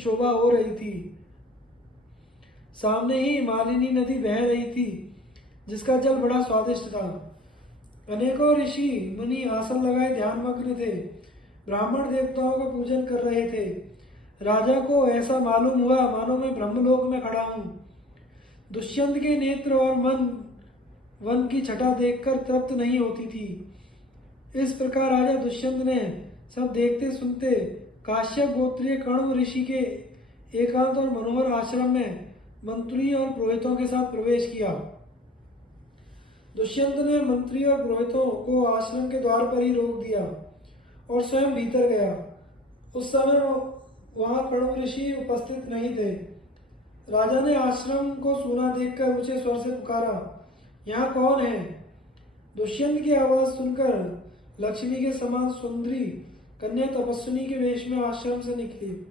शोभा हो रही थी। सामने ही मालिनी नदी बह रही थी, जिसका जल बड़ा स्वादिष्ट था। अनेकों ऋषि मुनि आसन लगाए ध्यानमग्न थे। ब्राह्मण देवताओं का पूजन कर रहे थे। राजा को ऐसा मालूम हुआ मानो मैं ब्रह्मलोक में खड़ा हूँ। दुष्यंत के नेत्र और मन वन की छटा देखकर तृप्त नहीं होती थी। इस प्रकार राजा दुष्यंत ने सब देखते सुनते काश्यप गोत्रीय कण्व ऋषि के एकांत और मनोहर आश्रम में मंत्री और पुरोहितों के साथ प्रवेश किया। दुष्यंत ने मंत्री और पुरोहितों को आश्रम के द्वार पर ही रोक दिया और स्वयं भीतर गया। उस समय वहां कण्व ऋषि उपस्थित नहीं थे। राजा ने आश्रम को सूना देखकर ऊंचे स्वर से पुकारा, यहाँ कौन है? दुष्यंत की आवाज सुनकर लक्ष्मी के समान सुंदरी कन्या तपस्विनी के वेश में आश्रम से निकली।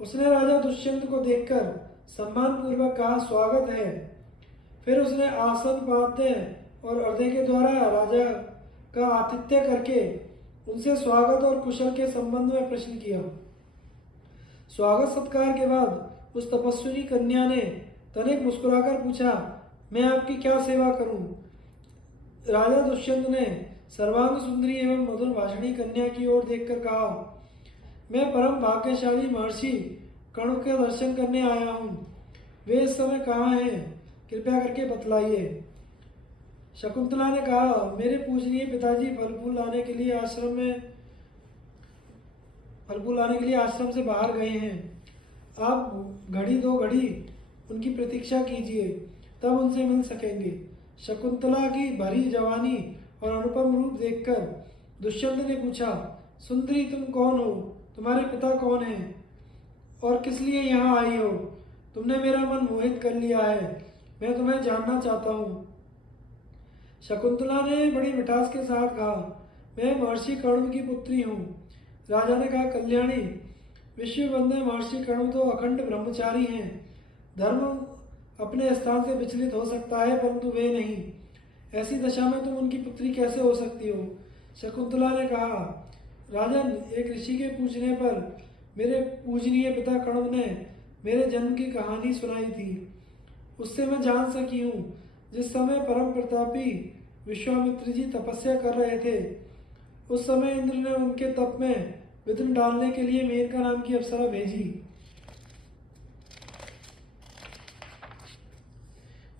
उसने राजा दुष्यंत को देखकर सम्मान पूर्वक कहा, स्वागत है। फिर उसने आसन पाते और अर्धे के द्वारा राजा का आतिथ्य करके उनसे स्वागत और कुशल के संबंध में प्रश्न किया। स्वागत सत्कार के बाद उस तपस्विनी कन्या ने तनिक मुस्कुराकर पूछा, मैं आपकी क्या सेवा करूं? राजा दुष्यंत ने सर्वांग सुंदरी एवं मधुर भाषणी कन्या की ओर देखकर कहा, मैं परम भाग्यशाली महर्षि कण्व के दर्शन करने आया हूँ। वे इस समय कहाँ हैं? कृपया करके बतलाइए। शकुंतला ने कहा, मेरे पूजनीय पिताजी फल फूल लाने के लिए आश्रम से बाहर गए हैं। आप घड़ी दो घड़ी उनकी प्रतीक्षा कीजिए, तब उनसे मिल सकेंगे। शकुंतला की भरी जवानी और अनुपम रूप देखकर दुष्यंत ने पूछा, सुंदरी तुम कौन हो? तुम्हारे पिता कौन हैं? और किस लिए यहाँ आई हो? तुमने मेरा मन मोहित कर लिया है। मैं तुम्हें जानना चाहता हूँ। शकुंतला ने बड़ी मिठास के साथ कहा, मैं महर्षि कण्व की पुत्री हूँ। राजा ने कहा, कल्याणी, विश्व वंदे महर्षि कण्व तो अखंड ब्रह्मचारी हैं। धर्म अपने स्थान से विचलित हो सकता है, परंतु वे नहीं। ऐसी दशा में तुम उनकी पुत्री कैसे हो सकती हो? शकुंतला ने कहा, राजन, एक ऋषि के पूछने पर मेरे पूजनीय पिता कण्व ने मेरे जन्म की कहानी सुनाई थी। उससे मैं जान सकी हूँ, जिस समय परम प्रतापी विश्वामित्र जी तपस्या कर रहे थे, उस समय इंद्र ने उनके तप में विघ्न डालने के लिए मेनका नाम की अप्सरा भेजी।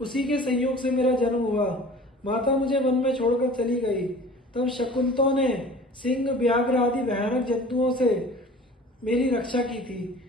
उसी के संयोग से मेरा जन्म हुआ। माता मुझे वन में छोड़कर चली गई। तब शकुंतों ने सिंह, व्याघ्र आदि भयानक जंतुओं से मेरी रक्षा की थी।